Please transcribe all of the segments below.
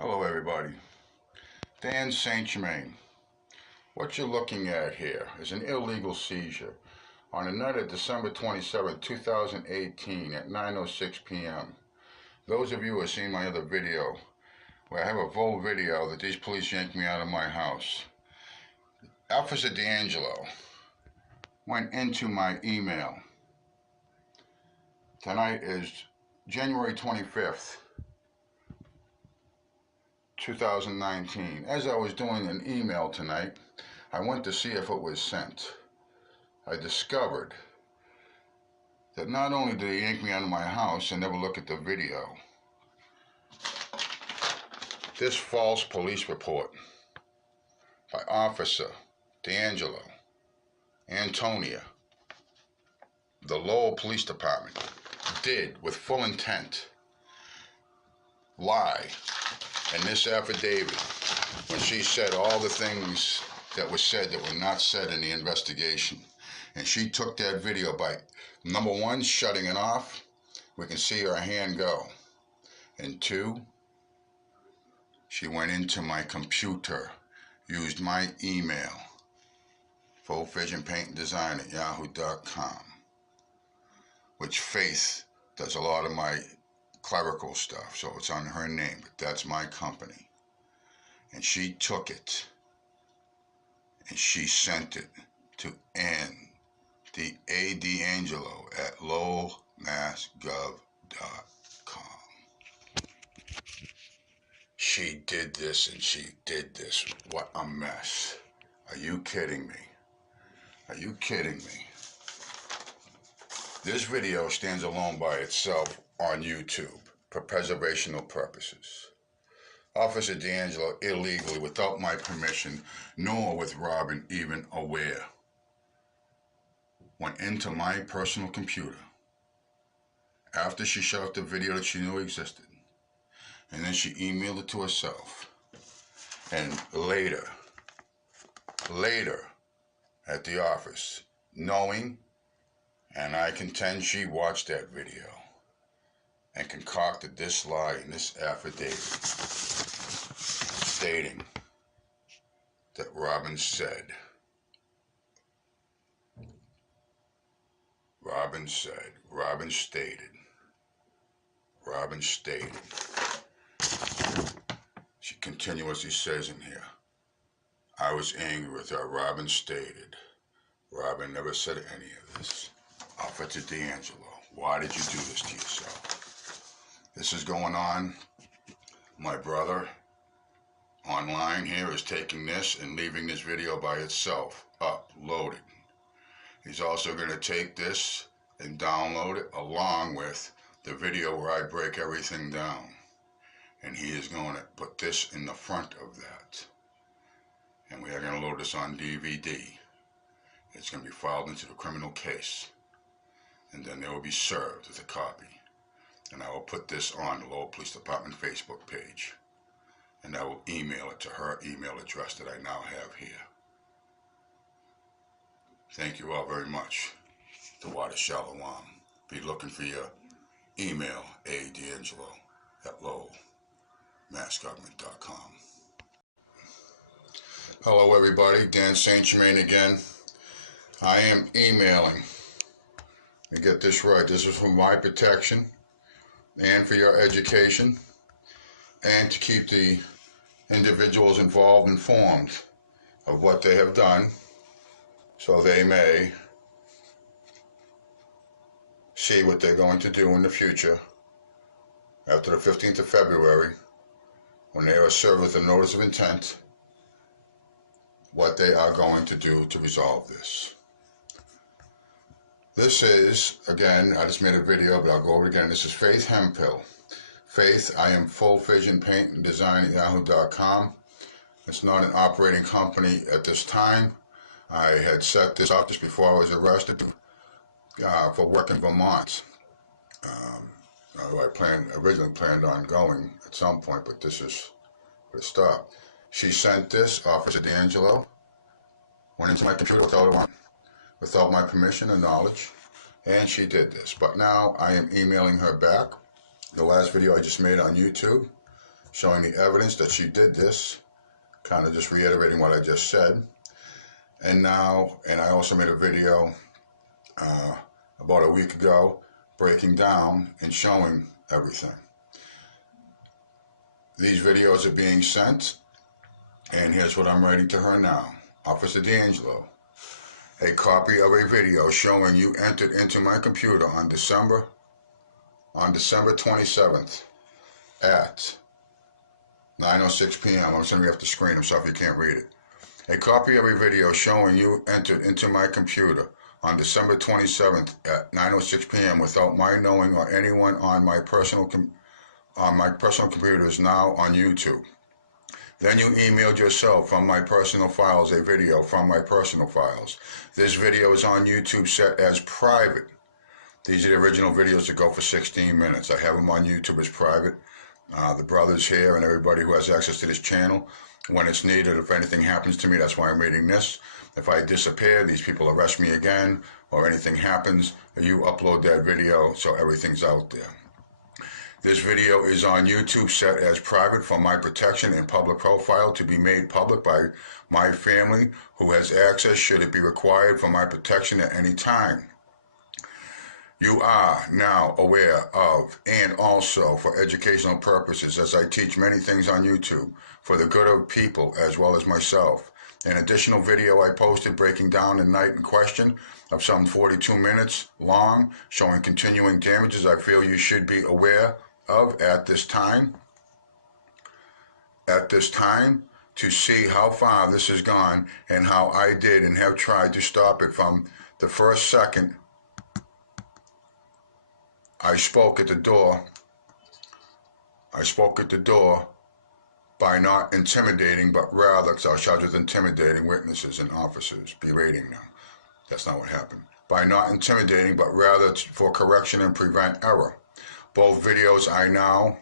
Hello everybody, Dan St. Germain. What you're looking at here is an illegal seizure on the night of December 27, 2018 at 9:06 p.m. Those of you who have seen my other video, where I have a full video that these police yanked me out of my house. Officer D'Angelo went into my email. Tonight is January 25th. 2019. As I was doing an email tonight, I went to see if it was sent. I discovered that not only did he yank me out of my house and never look at the video, this false police report by Officer D'Angelo, Antonia, the Lowell Police Department, did with full intent lie in this affidavit when she said all the things that were said that were not said in the investigation. And she took that video by, number one, shutting it off. We can see her hand go. And two, she went into my computer, used my email, fullvisionpaintanddesign@yahoo.com, which Faith does a lot of my clerical stuff, so it's on her name, but that's my company. And she took it and she sent it to ndangelo@lowellmassgov.com. She did this and she did this. What a mess. Are you kidding me? Are you kidding me? This video stands alone by itself on YouTube for preservational purposes. Officer D'Angelo illegally, without my permission, nor with Robin even aware, went into my personal computer after she shut off the video that she knew existed, and then she emailed it to herself. And later at the office, knowing, and I contend she watched that video and concocted this lie in this affidavit stating that Robin stated, she continuously says in here, I was angry with her, Robin stated. Robin never said any of this. Officer D'Angelo, why did you do this to yourself? This is going on. My brother online here is taking this and leaving this video by itself uploaded. He's also going to take this and download it along with the video where I break everything down. And he is going to put this in the front of that. And we are going to load this on DVD. It's going to be filed into the criminal case. And then they will be served with a copy. And I will put this on the Lowell Police Department Facebook page. And I will email it to her email address that I now have here. Thank you all very much. Tawada Shalom. Be looking for your email, adangelo@lowellmassgovernment.com. Hello everybody, Dan St. Germain again. I am emailing. Let me get this right. This is for my protection and for your education and to keep the individuals involved informed of what they have done so they may see what they're going to do in the future after the 15th of February when they are served with a notice of intent, what they are going to do to resolve this. This is, again, I just made a video, but I'll go over it again. This is Faith Hemphill. Faith, I am fullvisionpaintanddesign@yahoo.com. It's not an operating company at this time. I had set this up just before I was arrested for work in Vermont. I originally planned on going at some point, but this is where it stopped. She sent this, Officer D'Angelo, went into my computer without my permission or knowledge, and she did this. But now I am emailing her back. The last video I just made on YouTube, showing the evidence that she did this, kind of just reiterating what I just said. And I also made a video about a week ago breaking down and showing everything. These videos are being sent, and here's what I'm writing to her now. Officer D'Angelo, a copy of a video showing you entered into my computer on December 27th at 9:06 p.m. I'm just going to read off the screen. I'm sorry if you can't read it. A copy of a video showing you entered into my computer on December 27th at 9:06 p.m. without my knowing or anyone on my personal computer is now on YouTube. Then you emailed yourself from my personal files a video from my personal files. This video is on YouTube set as private. These are the original videos that go for 16 minutes. I have them on YouTube as private. The brothers here and everybody who has access to this channel, when it's needed, if anything happens to me, that's why I'm reading this. If I disappear, these people arrest me again, or anything happens, you upload that video so everything's out there. This video is on YouTube set as private for my protection and public profile to be made public by my family who has access should it be required for my protection at any time. You are now aware of, and also for educational purposes, as I teach many things on YouTube for the good of people as well as myself. An additional video I posted breaking down the night in question of some 42 minutes long, showing continuing damages I feel you should be aware of at this time, to see how far this has gone and how I did and have tried to stop it from the first second I spoke at the door by not intimidating, but rather, because I was charged with intimidating witnesses and officers, berating them. That's not what happened. By not intimidating, but rather for correction and prevent error. Both videos I now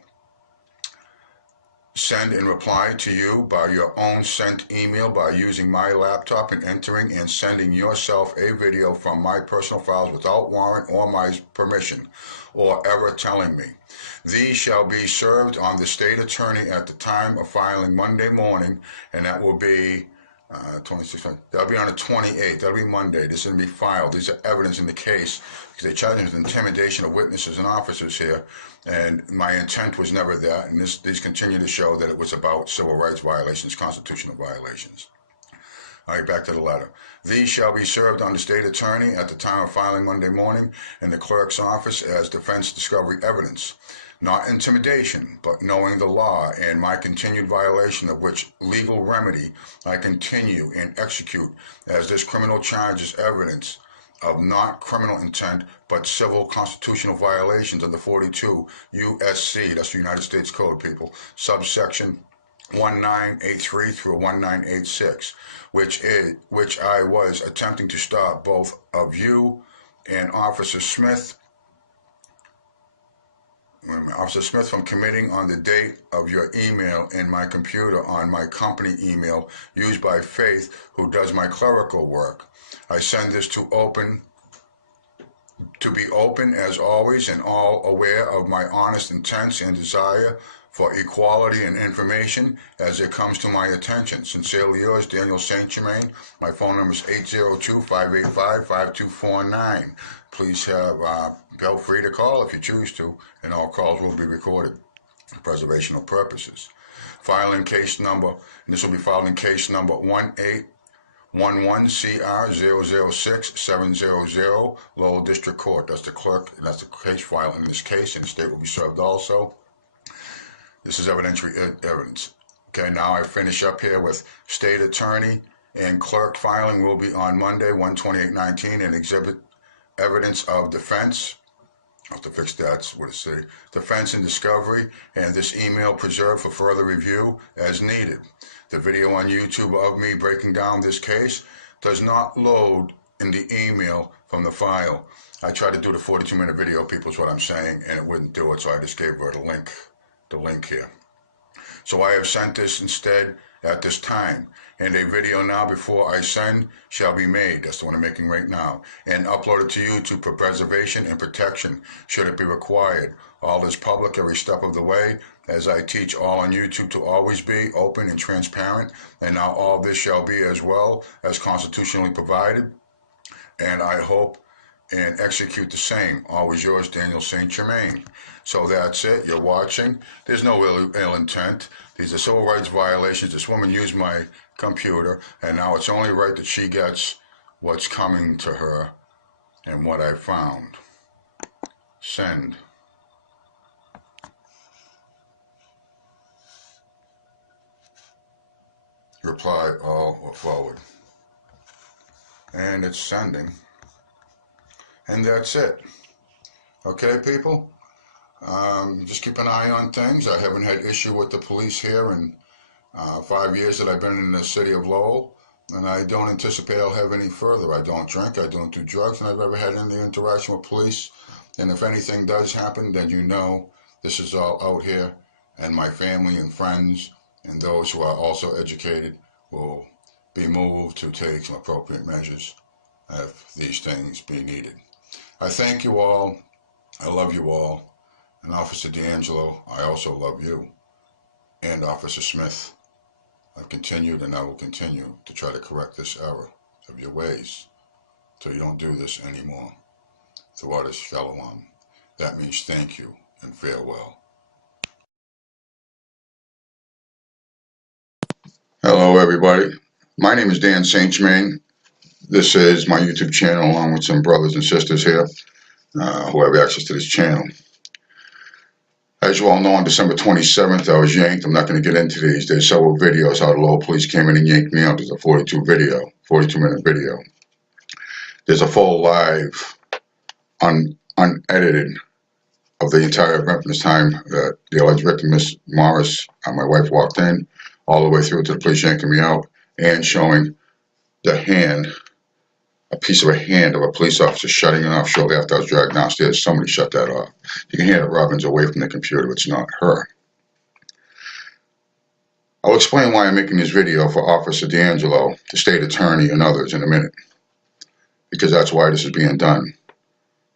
send in reply to you by your own sent email by using my laptop and entering and sending yourself a video from my personal files without warrant or my permission or ever telling me. These shall be served on the state attorney at the time of filing Monday morning, and that will be 26th. That'll be on the 28th. That'll be Monday. This is going to be filed. These are evidence in the case because they charge me with intimidation of witnesses and officers here, and my intent was never that. And these continue to show that it was about civil rights violations, constitutional violations. All right, back to the letter. These shall be served on the state attorney at the time of filing Monday morning in the clerk's office as defense discovery evidence. Not intimidation, but knowing the law and my continued violation of which legal remedy I continue and execute as this criminal charge is evidence of not criminal intent, but civil constitutional violations under 42 U.S.C., that's the United States Code, people, subsection 1983 through 1986, which I was attempting to stop both of you and Officer Smith from committing on the date of your email in my computer on my company email used by Faith, who does my clerical work. I send this to be open as always and all aware of my honest intents and desire for equality and information as it comes to my attention. Sincerely yours, Daniel St. Germain. My phone number is 802-585-5249. Please feel free to call if you choose to, and all calls will be recorded for preservational purposes. Filing case number, and this will be filed in case number 1811CR006700, Lowell District Court. That's the clerk, and that's the case file in this case, and the state will be served also. This is evidentiary evidence. Okay, now I finish up here with state attorney and clerk filing will be on Monday, 1/28/19, and exhibit evidence of defense. I have to fix that. What it say? Defense and discovery, and this email preserved for further review as needed. The video on YouTube of me breaking down this case does not load in the email from the file. I tried to do the 42-minute video, people, is what I'm saying, and it wouldn't do it, so I just gave her the link here. So I have sent this instead at this time, And a video now before I send shall be made, that's the one I'm making right now, and uploaded to YouTube for preservation and protection should it be required. All is public every step of the way, as I teach all on YouTube to always be open and transparent, and now all this shall be as well as constitutionally provided, and I hope and execute the same. Always yours, Daniel St. Germain. So that's it. You're watching. There's no ill intent. These are civil rights violations. This woman used my computer, and now it's only right that she gets what's coming to her and what I found. Send. Reply all or forward. And it's sending. And that's it. Okay, people? Just keep an eye on things. I haven't had issue with the police here in 5 years that I've been in the city of Lowell, and I don't anticipate I'll have any further. I don't drink, I don't do drugs, and I've never had any interaction with police. And if anything does happen, then you know this is all out here, and my family and friends and those who are also educated will be moved to take some appropriate measures if these things be needed. I thank you all. I love you all. And Officer D'Angelo, I also love you. And Officer Smith, I've continued and I will continue to try to correct this error of your ways so you don't do this anymore. Throughout Shalom. That means thank you and farewell. Hello, everybody. My name is Dan St. Germain. This is my YouTube channel along with some brothers and sisters here who have access to this channel. As you all know, on December 27th, I was yanked. I'm not going to get into these. There's several videos how the Lowell police came in and yanked me out. There's a 42-minute video. There's a full live, unedited of the entire event from this time that the alleged victim, Miss Morris, my wife, walked in, all the way through to the police yanking me out, and showing the hand, a piece of a hand of a police officer shutting it off shortly after I was dragged downstairs. Somebody shut that off. You can hear that Robin's away from the computer. It's not her. I'll explain why I'm making this video for Officer D'Angelo, the state attorney, and others in a minute. Because that's why this is being done.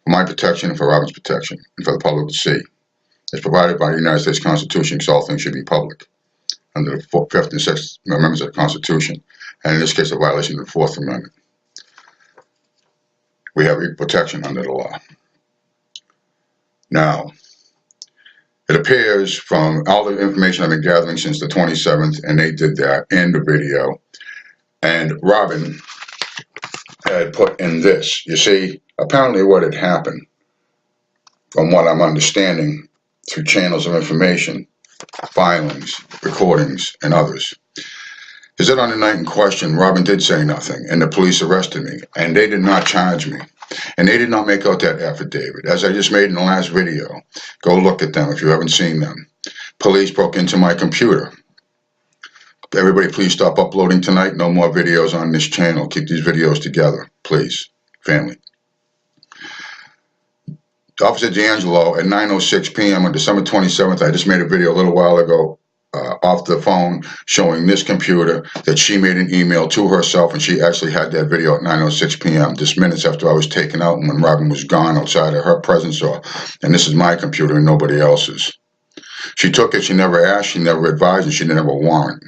For my protection and for Robin's protection, and for the public to see. It's provided by the United States Constitution, because all things should be public, under the 5th and 6th Amendments of the Constitution, and in this case, a violation of the 4th Amendment. We have equal protection under the law. Now, it appears from all the information I've been gathering since the 27th, and they did that in the video, and Robin had put in this. You see, apparently what had happened, from what I'm understanding through channels of information, filings, recordings, and others, is that on the night in question, Robin did say nothing, and the police arrested me, and they did not charge me, and they did not make out that affidavit. As I just made in the last video, go look at them if you haven't seen them. Police broke into my computer. Everybody please stop uploading tonight. No more videos on this channel. Keep these videos together, please. Family. Officer D'Angelo at 9:06 p.m. on December 27th, I just made a video a little while ago off the phone showing this computer that she made an email to herself, and she actually had that video at 9:06 p.m. just minutes after I was taken out and when Robin was gone outside of her presence. And this is my computer and nobody else's. She took it, she never asked, she never advised, and she didn't have a warrant.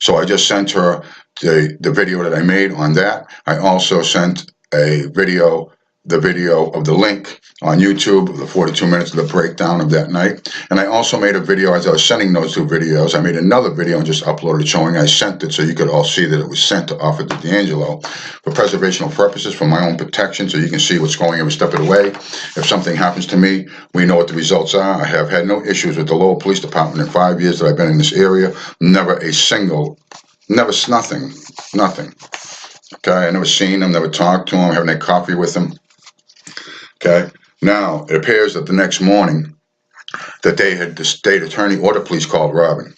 So I just sent her the video that I made on that. I also sent the video of the link on YouTube, the 42 minutes of the breakdown of that night. And I also made a video as I was sending those two videos. I made another video and just uploaded showing I sent it so you could all see that it was sent to Officer D'Angelo for preservational purposes, for my own protection, so you can see what's going every step of the way. If something happens to me, we know what the results are. I have had no issues with the Lowell Police Department in 5 years that I've been in this area. Nothing. Okay, I never seen them, never talked to them, haven't had coffee with them. Okay, now it appears that the next morning that they had the state attorney or the police called Robin,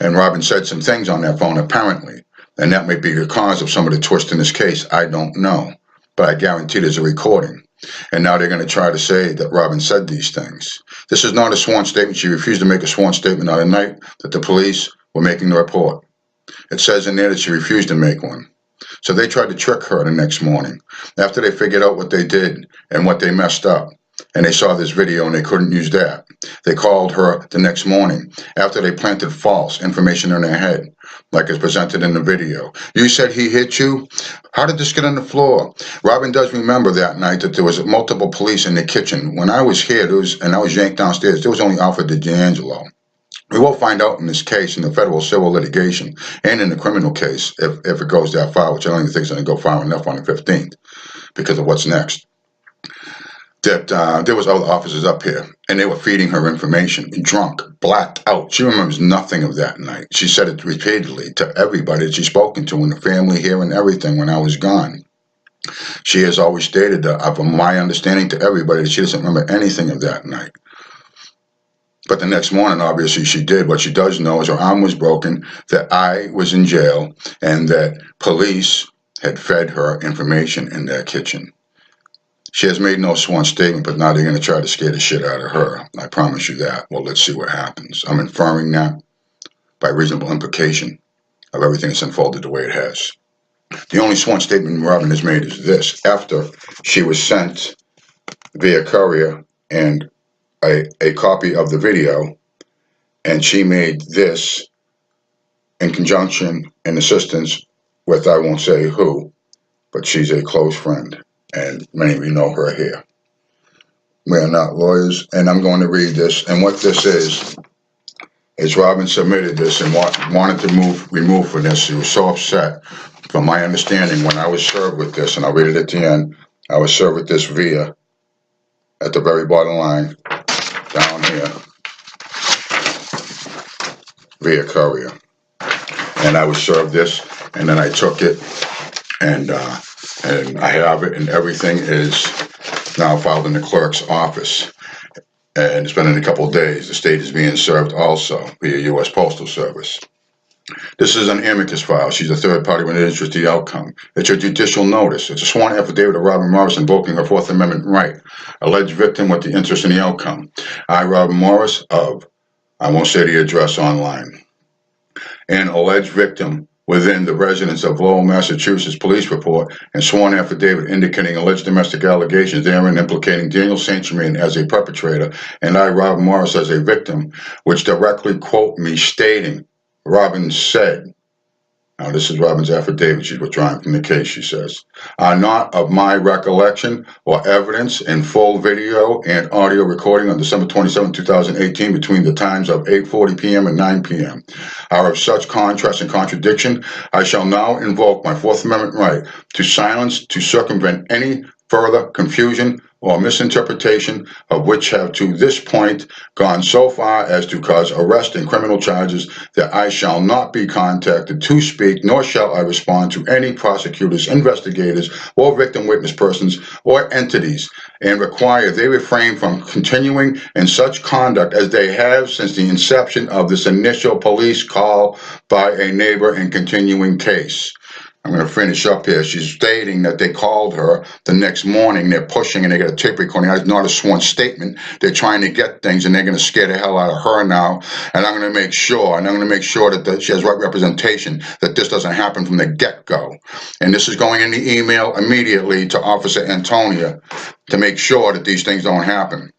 and Robin said some things on that phone apparently, and that may be the cause of some of the twist in this case. I don't know, but I guarantee there's a recording. And now they're going to try to say that Robin said these things. This is not a sworn statement. She refused to make a sworn statement on the night that the police were making the report. It says in there that she refused to make one. So they tried to trick her the next morning. After they figured out what they did and what they messed up, and they saw this video and they couldn't use that, they called her the next morning after they planted false information in her head, like is presented in the video. You said he hit you? How did this get on the floor? Robin does remember that night that there was multiple police in the kitchen. When I was here, and I was yanked downstairs, there was only Alfred D'Angelo. We will find out in this case, in the federal civil litigation, and in the criminal case, if it goes that far, which I don't even think is going to go far enough on the 15th, because of what's next, that there was other officers up here, and they were feeding her information, drunk, blacked out. She remembers nothing of that night. She said it repeatedly to everybody that she's spoken to in the family here and everything when I was gone. She has always stated that, from my understanding to everybody, that she doesn't remember anything of that night. But the next morning, obviously, she did. What she does know is her arm was broken, that I was in jail, and that police had fed her information in their kitchen. She has made no sworn statement, but now they're going to try to scare the shit out of her. I promise you that. Well, let's see what happens. I'm inferring that by reasonable implication of everything that's unfolded the way it has. The only sworn statement Robin has made is this. After she was sent via courier and a copy of the video, and she made this in conjunction and assistance with, I won't say who, but she's a close friend, and many of you know her here. We are not lawyers, and I'm going to read this, and what this is Robin submitted this and wanted to remove from this. She was so upset. From my understanding, when I was served with this, and I'll read it at the end, I was served with this via, at the very bottom line, down here, via courier. And I was served this, and then I took it, and I have it, and everything is now filed in the clerk's office. And it's been in a couple of days. The state is being served also via U.S. Postal Service. This is an amicus file. She's a third party with an interest in the outcome. It's a judicial notice. It's a sworn affidavit of Robin Morris invoking her Fourth Amendment right. Alleged victim with the interest in the outcome. I, Robin Morris, I won't say the address online. An alleged victim within the residence of Lowell, Massachusetts police report and sworn affidavit indicating alleged domestic allegations therein implicating Daniel St. Germain as a perpetrator and I, Robin Morris, as a victim, which directly quote me stating, Robin said, now this is Robin's affidavit, she's withdrawing from the case, she says, are not of my recollection or evidence in full video and audio recording on December 27, 2018 between the times of 8:40 p.m. and 9 p.m. are of such contrast and contradiction, I shall now invoke my Fourth Amendment right to silence, to circumvent any further confusion or misinterpretation of which have to this point gone so far as to cause arrest and criminal charges that I shall not be contacted to speak, nor shall I respond to any prosecutors, investigators, or victim witness persons or entities, and require they refrain from continuing in such conduct as they have since the inception of this initial police call by a neighbor and continuing case. I'm going to finish up here. She's stating that they called her the next morning. They're pushing and they got a tape recording. It's not a sworn statement. They're trying to get things and they're going to scare the hell out of her now. And I'm going to make sure, that she has right representation, that this doesn't happen from the get-go. And this is going in the email immediately to Officer Antonia to make sure that these things don't happen.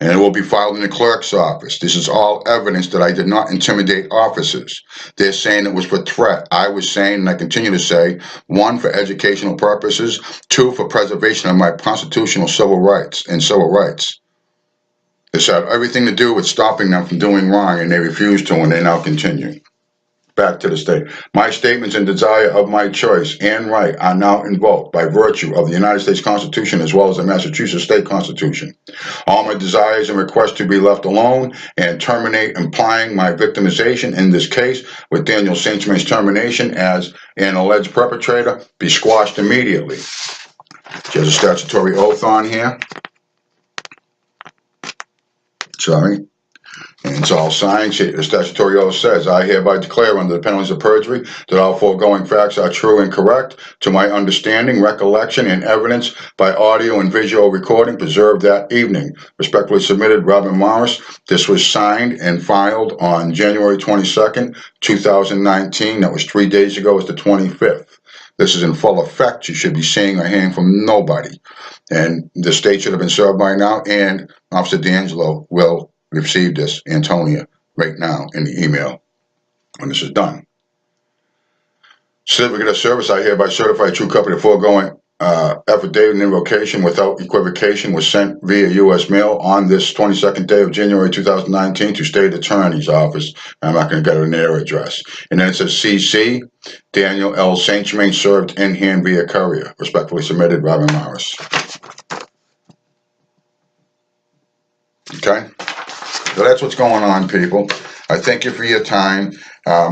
And it will be filed in the clerk's office. This is all evidence that I did not intimidate officers. They're saying it was for threat. I was saying, and I continue to say, 1, for educational purposes, 2, for preservation of my constitutional civil rights. This had everything to do with stopping them from doing wrong, and they refused to, and they now continue. Back to the state. My statements and desire of my choice and right are now invoked by virtue of the United States Constitution as well as the Massachusetts State Constitution. All my desires and requests to be left alone and terminate implying my victimization in this case with Daniel St. Germain's termination as an alleged perpetrator be squashed immediately. She has a statutory oath on here. Sorry. And it's all signed. The statutory oath says, I hereby declare under the penalties of perjury that all foregoing facts are true and correct to my understanding, recollection, and evidence by audio and visual recording preserved that evening. Respectfully submitted, Robin Morris. This was signed and filed on January 22nd, 2019. That was 3 days ago. It's the 25th. This is in full effect. You should be seeing or hearing from nobody. And the state should have been served by now, and Officer D'Angelo will receive this, Antonia, right now in the email when this is done. Certificate of service, I hereby certify true copy of the foregoing affidavit and invocation without equivocation was sent via U.S. mail on this 22nd day of January 2019 to State Attorney's Office. I'm not going to get their address. And then it says CC, Daniel L. St. Germain served in hand via courier. Respectfully submitted, Robin Morris. Okay? So that's what's going on, people. I thank you for your time.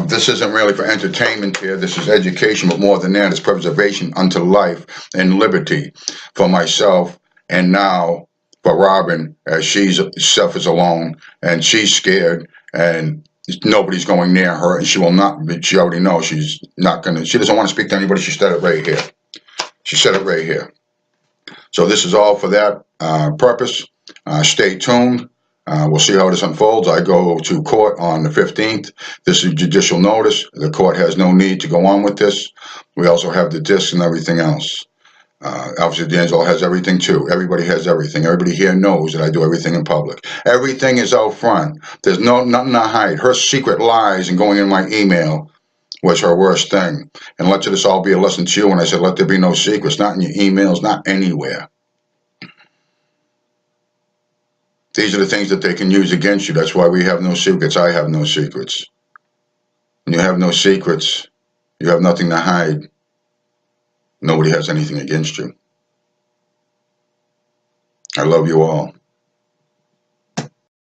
This isn't really for entertainment here. This is education, but more than that, it's preservation unto life and liberty for myself, and now for Robin, as she suffers alone and she's scared and nobody's going near her, and she will not. She already knows she's not going to. She doesn't want to speak to anybody. She said it right here. She said it right here. So this is all for that purpose. Stay tuned. We'll see how this unfolds. I go to court on the 15th. This is judicial notice. The court has no need to go on with this. We also have the discs and everything else. Officer D'Angelo has everything too. Everybody has everything. Everybody here knows that I do everything in public. Everything is out front. There's nothing to hide. Her secret lies and going in my email was her worst thing. And let this all be a lesson to you when I said let there be no secrets. Not in your emails, not anywhere. These are the things that they can use against you. That's why we have no secrets. I have no secrets. When you have no secrets, you have nothing to hide. Nobody has anything against you. I love you all.